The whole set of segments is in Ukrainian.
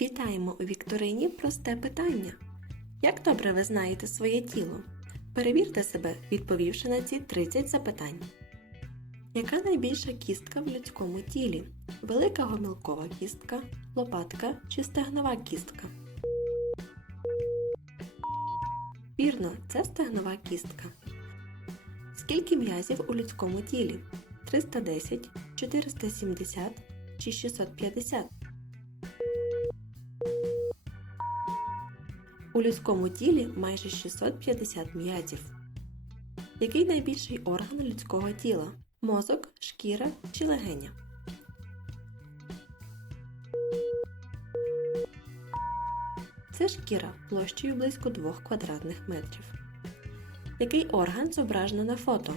Вітаємо у Вікторині просте питання. Як добре ви знаєте своє тіло? Перевірте себе, відповівши на ці 30 запитань. Яка найбільша кістка в людському тілі? Велика гомілкова кістка, лопатка чи стегнова кістка? Вірно, це стегнова кістка. Скільки м'язів у людському тілі? 310, 470 чи 650? У людському тілі майже 650 м'язів. Який найбільший орган людського тіла? Мозок, шкіра чи легеня? Це шкіра площею близько 2 квадратних метрів. Який орган зображено на фото?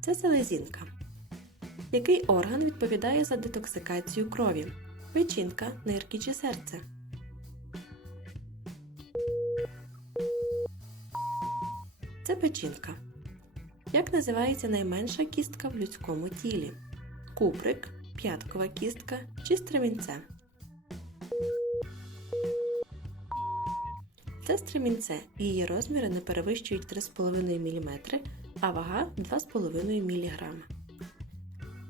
Це селезінка. Який орган відповідає за детоксикацію крові? Печінка, нирки чи серце? Це печінка. Як називається найменша кістка в людському тілі? Куприк, п'яткова кістка чи стремінце? Це стремінце. Її розміри не перевищують 3,5 мм, а вага 2,5 мг.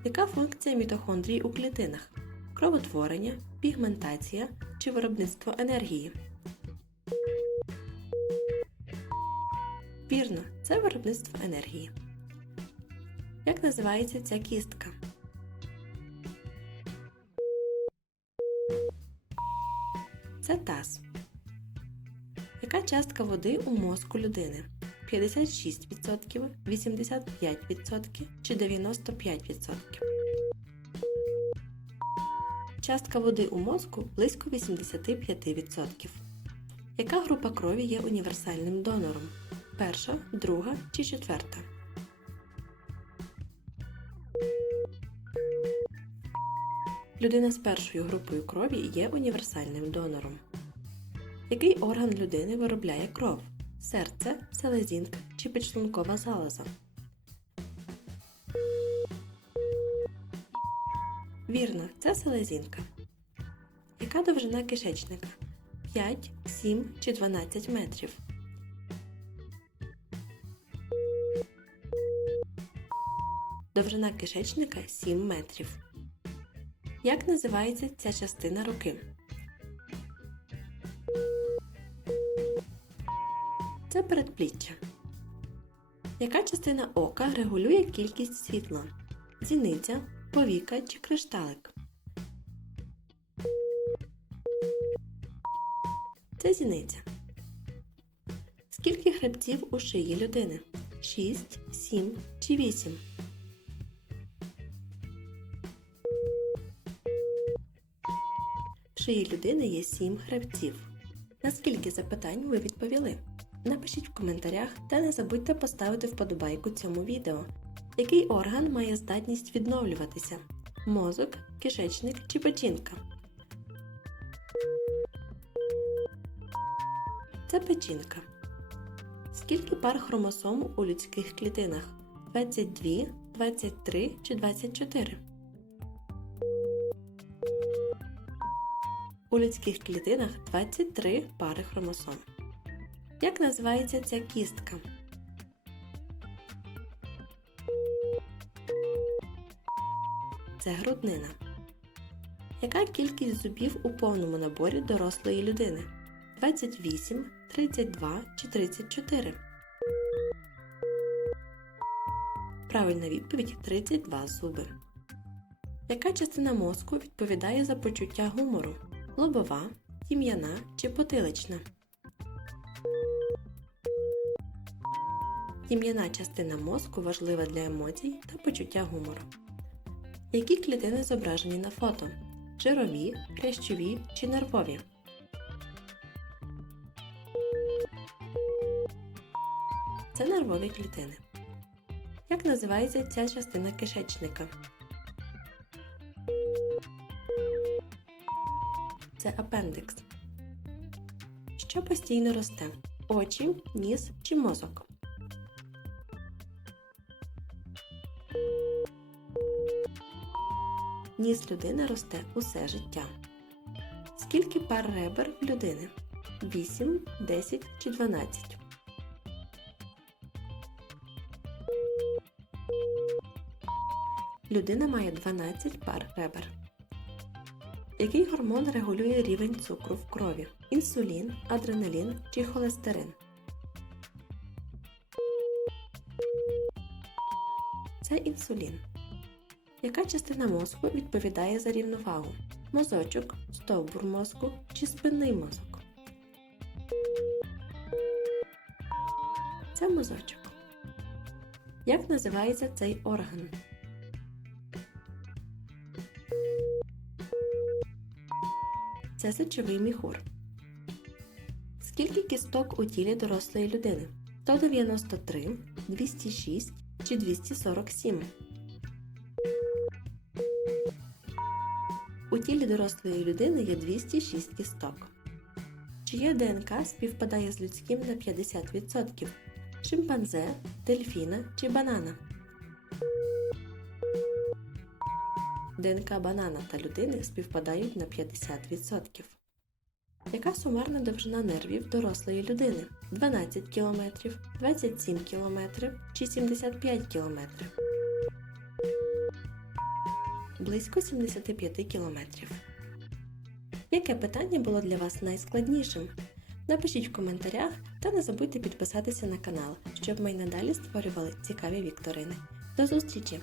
Яка функція мітохондрій у клітинах? Кровотворення, пігментація чи виробництво енергії? Вірно, це виробництво енергії. Як називається ця кістка? Це таз. Яка частка води у мозку людини? 56%, 85% чи 95%? Частка води у мозку близько 85%. Яка група крові є універсальним донором? Перша, друга чи четверта? Людина з першою групою крові є універсальним донором. Який орган людини виробляє кров? Серце, селезінка чи підшлункова залоза? Вірно, це селезінка. Яка довжина кишечника? 5, 7 чи 12 метрів? Довжина кишечника 7 метрів. Як називається ця частина руки? Це передпліччя. Яка частина ока регулює кількість світла? Зіниця, повіка чи кришталик? Це зіниця. Скільки хребців у шиї людини? 6, 7 чи 8? В шиї людини є 7 хребців. На скільки запитань ви відповіли? Напишіть в коментарях та не забудьте поставити вподобайку цьому відео. Який орган має здатність відновлюватися? Мозок, кишечник чи печінка? Це печінка. Скільки пар хромосом у людських клітинах? 22, 23 чи 24? У людських клітинах 23 пари хромосом. Як називається ця кістка? Це груднина. Яка кількість зубів у повному наборі дорослої людини? 28, 32 чи 34? Правильна відповідь 32 зуби. Яка частина мозку відповідає за почуття гумору? Лобова, тім'яна чи потилична? Тім'яна частина мозку важлива для емоцій та почуття гумору. Які клітини зображені на фото? Жирові, хрящові чи нервові? Це нервові клітини. Як називається ця частина кишечника? Це апендикс. Що постійно росте? Очі, ніс чи мозок? Ніс людини росте усе життя? Скільки пар ребер в людини? 8, 10 чи 12? Людина має 12 пар ребер. Який гормон регулює рівень цукру в крові? Інсулін, адреналін чи холестерин? Це інсулін. Яка частина мозку відповідає за рівновагу? Мозочок, стовбур мозку чи спинний мозок? Це мозочок. Як називається цей орган? Це сечовий міхур. Скільки кісток у тілі дорослої людини? 193, 206 чи 247? Тілі дорослої людини є 206 кісток. Чиє ДНК співпадає з людським на 50%? Шимпанзе, дельфіна чи банана? ДНК банана та людини співпадають на 50%. Яка сумарна довжина нервів дорослої людини? 12 км, 27 км чи 75 км? Близько 75 кілометрів. Яке питання було для вас найскладнішим? Напишіть в коментарях та не забудьте підписатися на канал, щоб ми й надалі створювали цікаві вікторини. До зустрічі!